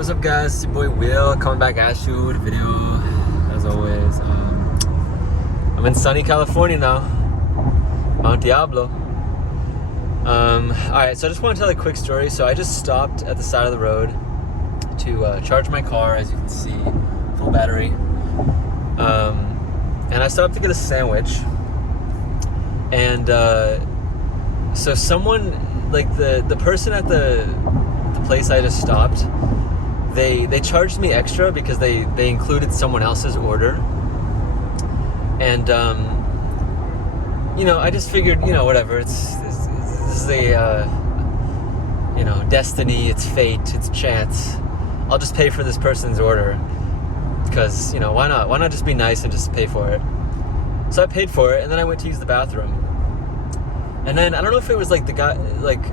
What's up, guys? It's your boy Will coming back at you with a video as always. I'm in sunny California now, Mount Diablo. Alright, so I just want to tell a quick story. So I just stopped at the side of the road to charge my car, as you can see, full battery. And I stopped to get a sandwich. And so someone, like the person at the place I just stopped, they charged me extra because they included someone else's order. And I just figured, whatever, this is a destiny, it's fate, it's chance. I'll just pay for this person's order because why not just be nice and just pay for it. So I paid for it, and then I went to use the bathroom. And then I don't know if it was like the guy, like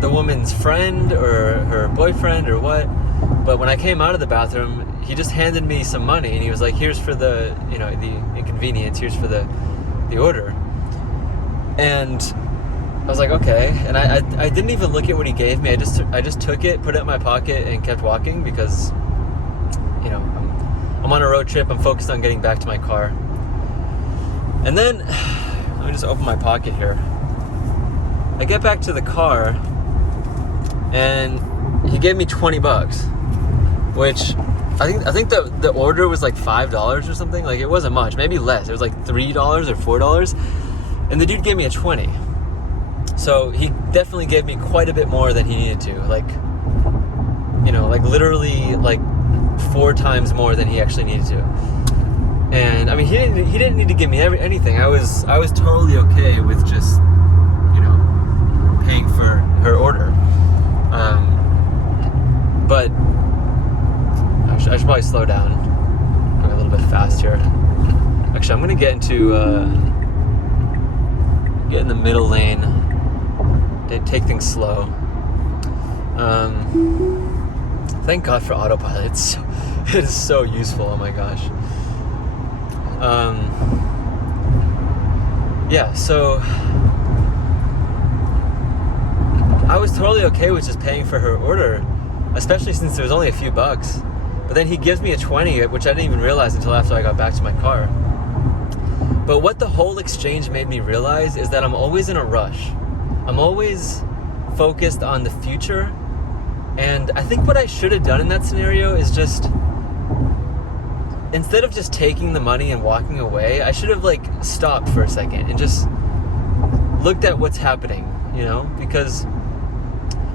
the woman's friend or her boyfriend or what, but when I came out of the bathroom, he just handed me some money and he was like, here's for the the inconvenience, here's for the order. And I was like, okay. And I didn't even look at what he gave me. I just took it, put it in my pocket, and kept walking because I'm on a road trip. I'm focused on getting back to my car. And then let me just open my pocket here. I get back to the car and he gave me $20, which I think the order was like $5 or something. Like, it wasn't much, maybe less. It was like $3 or $4, and the dude gave me a 20. So he definitely gave me quite a bit more than he needed to. Like literally like 4 times more than he actually needed to. And I mean, he didn't need to give me anything. I was totally okay with just paying for her order. But I should probably slow down. Going a little bit fast here. Actually, I'm gonna get in the middle lane. Take things slow. Thank God for autopilot. It is so useful. Oh my gosh. So I was totally okay with just paying for her order, especially since it was only a few bucks. But then he gives me a 20, which I didn't even realize until after I got back to my car. But what the whole exchange made me realize is that I'm always in a rush. I'm always focused on the future. And I think what I should have done in that scenario is just, instead of just taking the money and walking away, I should have stopped for a second and just looked at what's happening, because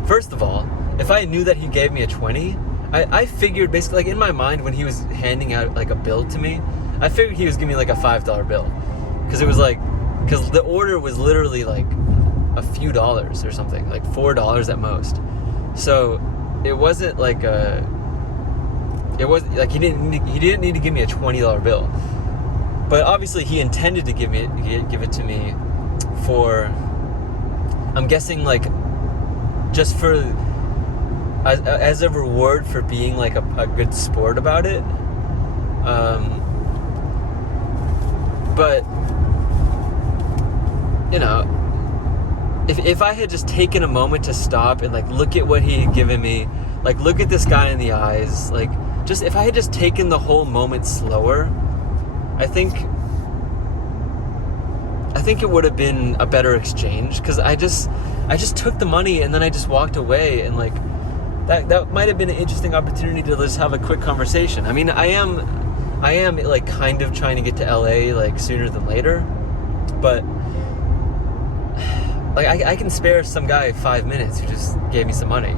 first of all, if I knew that he gave me a 20, I figured basically, in my mind, when he was handing out a bill to me, I figured he was giving me a $5 bill, because it was because the order was literally a few dollars or something, $4 at most. So it wasn't he didn't need to give me a $20 bill. But obviously he intended to give it to me for, I'm guessing just for as a reward for being a good sport about it. But if I had just taken a moment to stop and look at what he had given me, look at this guy in the eyes, just if I had just taken the whole moment slower, I think it would have been a better exchange, because I just took the money and then I just walked away, and that might have been an interesting opportunity to just have a quick conversation. I mean, I am kind of trying to get to LA sooner than later, but I can spare some guy 5 minutes who just gave me some money,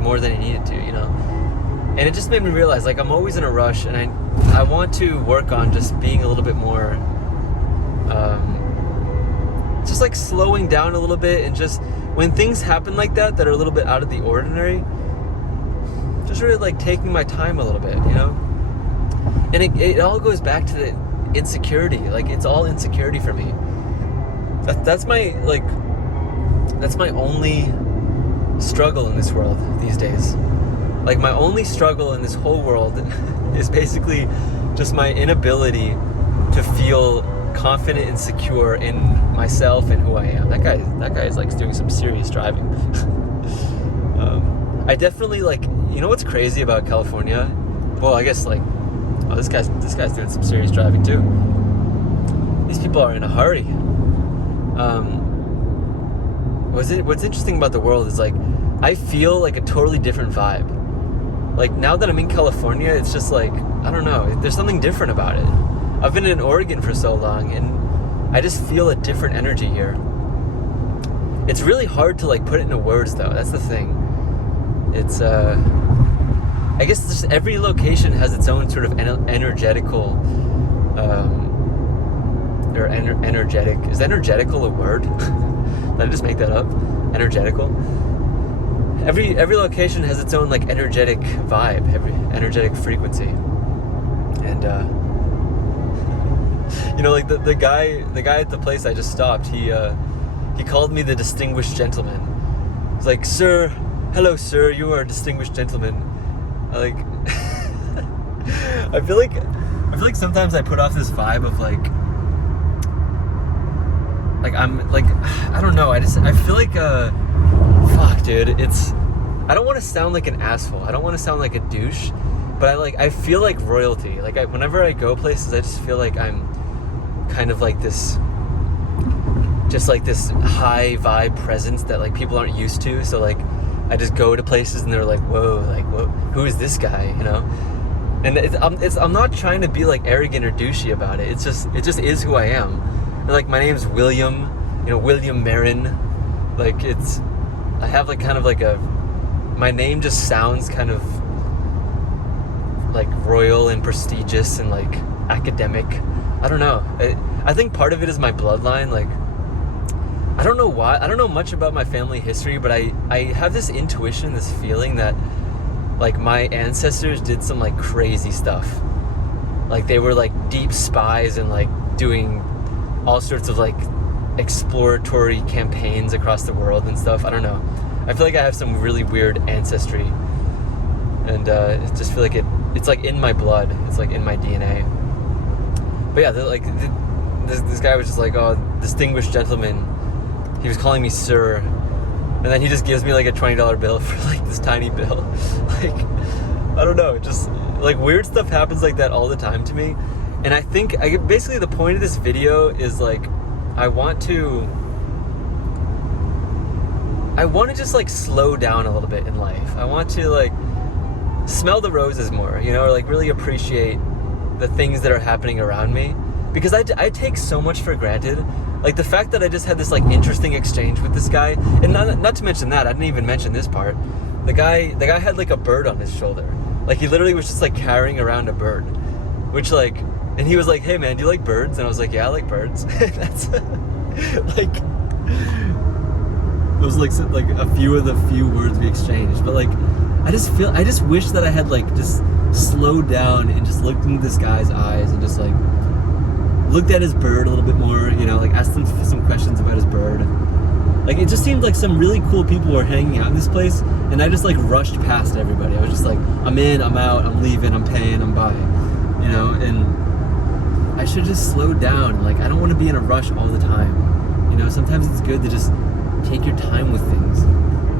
more than he needed to, And it just made me realize, I'm always in a rush, and I want to work on just being a little bit more, just slowing down a little bit, and just when things happen like that are a little bit out of the ordinary, just really taking my time a little bit, And it all goes back to the insecurity. It's all insecurity for me. That's my only struggle in this world these days. My only struggle in this whole world is basically just my inability to feel confident and secure in myself and who I am. That guy is doing some serious driving. I definitely you know what's crazy about California? Well, I guess like, oh, this guy's doing some serious driving too. These people are in a hurry. What's interesting about the world is like, I feel like a totally different vibe. Like now that I'm in California, it's just like, I don't know, there's something different about it. I've been in Oregon for so long, and I just feel a different energy here. It's really hard to like put it into words though. That's the thing. It's I guess just every location has its own sort of energetical or energetic. Is energetical a word? Did I just make that up? Energetical. Every location has its own like energetic vibe, every energetic frequency, and you know, like the guy at the place I just stopped, he called me the distinguished gentleman. He's like, "Sir, hello, sir, you are a distinguished gentleman." I feel like sometimes I put off this vibe of like I'm like, I don't know. I feel like fuck, dude. I don't want to sound like an asshole. I don't want to sound like a douche, but I feel like royalty. Like whenever I go places, I just feel like I'm kind of like this, just like this high vibe presence that like people aren't used to. So like I just go to places and they're like, whoa, who is this guy, you know? And I'm not trying to be like arrogant or douchey about it. It just is who I am. And like my name's William, you know, William Marin. Like I have like kind of like my name just sounds kind of like royal and prestigious and like academic. I don't know. I think part of it is my bloodline. Like, I don't know why. I don't know much about my family history, but I have this intuition, this feeling that like my ancestors did some like crazy stuff. Like they were like deep spies and like doing all sorts of like exploratory campaigns across the world and stuff. I don't know. I feel like I have some really weird ancestry, and I just feel like it's like in my blood. It's like in my DNA. But yeah, this guy was just like, oh, distinguished gentleman. He was calling me sir, and then he just gives me like a $20 bill for like this tiny bill. Like, I don't know, just like weird stuff happens like that all the time to me. And I think basically the point of this video is like, I want to just like slow down a little bit in life. I want to like smell the roses more, you know, or like really appreciate the things that are happening around me, because I take so much for granted. Like the fact that I just had this like interesting exchange with this guy, and not to mention that, I didn't even mention this part. The guy had like a bird on his shoulder. Like he literally was just like carrying around a bird, which like, and he was like, "Hey man, do you like birds?" And I was like, "Yeah, I like birds." That's like, it was like a few of the few words we exchanged. But like, I just wish that I had like just slowed down and just looked into this guy's eyes and just like looked at his bird a little bit more, you know, like asked him some questions about his bird. Like it just seemed like some really cool people were hanging out in this place, and I just like rushed past everybody. I was just like, I'm in, I'm out, I'm leaving, I'm paying, I'm buying, you know. And I should just slow down. Like I don't want to be in a rush all the time, you know. Sometimes it's good to just take your time with things.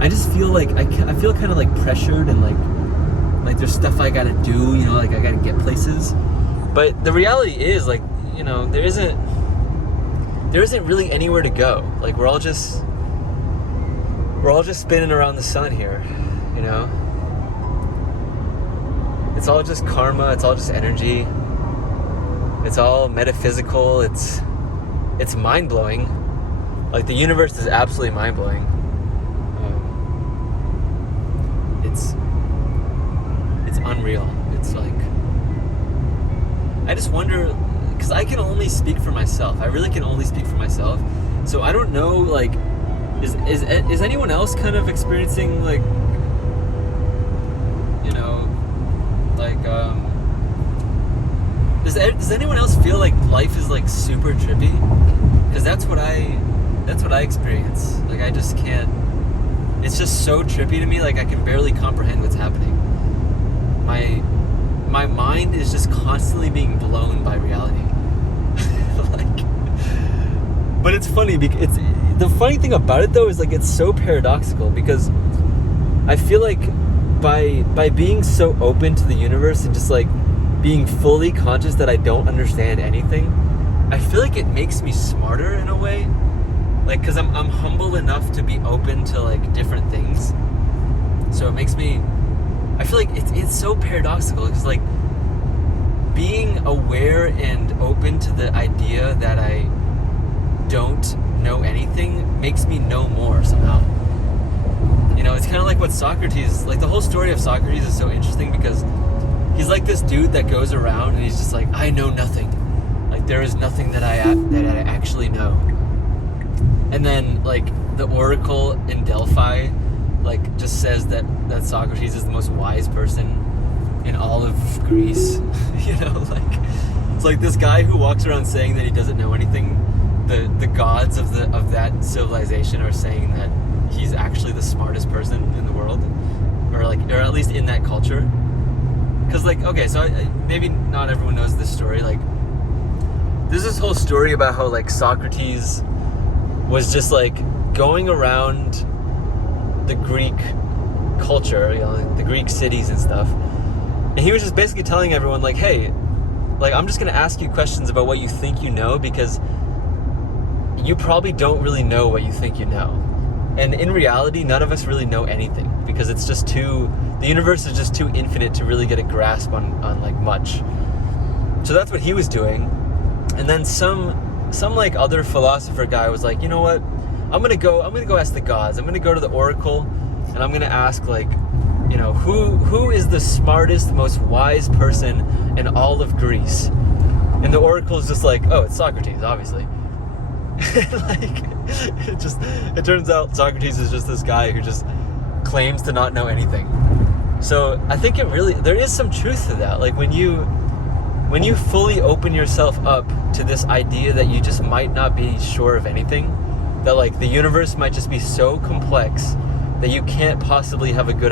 I just feel like I feel kind of like pressured, and like there's stuff I gotta do, you know, like I gotta get places. But the reality is, like, you know, there isn't really anywhere to go. Like we're all just spinning around the sun here, you know. It's all just karma. It's all just energy. It's all metaphysical. It's mind blowing. Like the universe is absolutely mind blowing. It's unreal. It's like, I just wonder, because I can only speak for myself. I really can only speak for myself. So I don't know, like, is anyone else kind of experiencing, like, you know, like, does anyone else feel like life is like super trippy? Because that's what I experience. Like I just can't. It's just so trippy to me. Like I can barely comprehend what's happening. My mind is just constantly being blown by reality. Like, but it's funny because the funny thing about it though is like it's so paradoxical, because I feel like by being so open to the universe and just like being fully conscious that I don't understand anything, I feel like it makes me smarter in a way. Like, because I'm humble enough to be open to like different things. So it makes me, I feel like it's so paradoxical, because like being aware and open to the idea that I don't know anything makes me know more somehow. You know, it's kind of like what Socrates, like the whole story of Socrates is so interesting, because he's like this dude that goes around and he's just like, I know nothing. Like there is nothing that I actually know. And then like the oracle in Delphi like just says that Socrates is the most wise person in all of Greece. You know, like it's like this guy who walks around saying that he doesn't know anything. The gods of that civilization are saying that he's actually the smartest person in the world, or at least in that culture. Because like, okay, so maybe not everyone knows this story. Like there's this whole story about how like Socrates was just like going around the Greek culture, you know, like the Greek cities and stuff, and he was just basically telling everyone like, hey, like I'm just gonna ask you questions about what you think you know, because you probably don't really know what you think you know. And in reality, none of us really know anything, because it's just the universe is just too infinite to really get a grasp on like much. So that's what he was doing. And then some like other philosopher guy was like, you know what? I'm gonna go ask the gods. I'm gonna go to the oracle and I'm gonna ask like, you know, who is the smartest, most wise person in all of Greece? And the oracle is just like, oh, it's Socrates, obviously. Like it turns out Socrates is just this guy who just claims to not know anything. So I think there is some truth to that. Like when you fully open yourself up to this idea that you just might not be sure of anything, that like the universe might just be so complex that you can't possibly have a good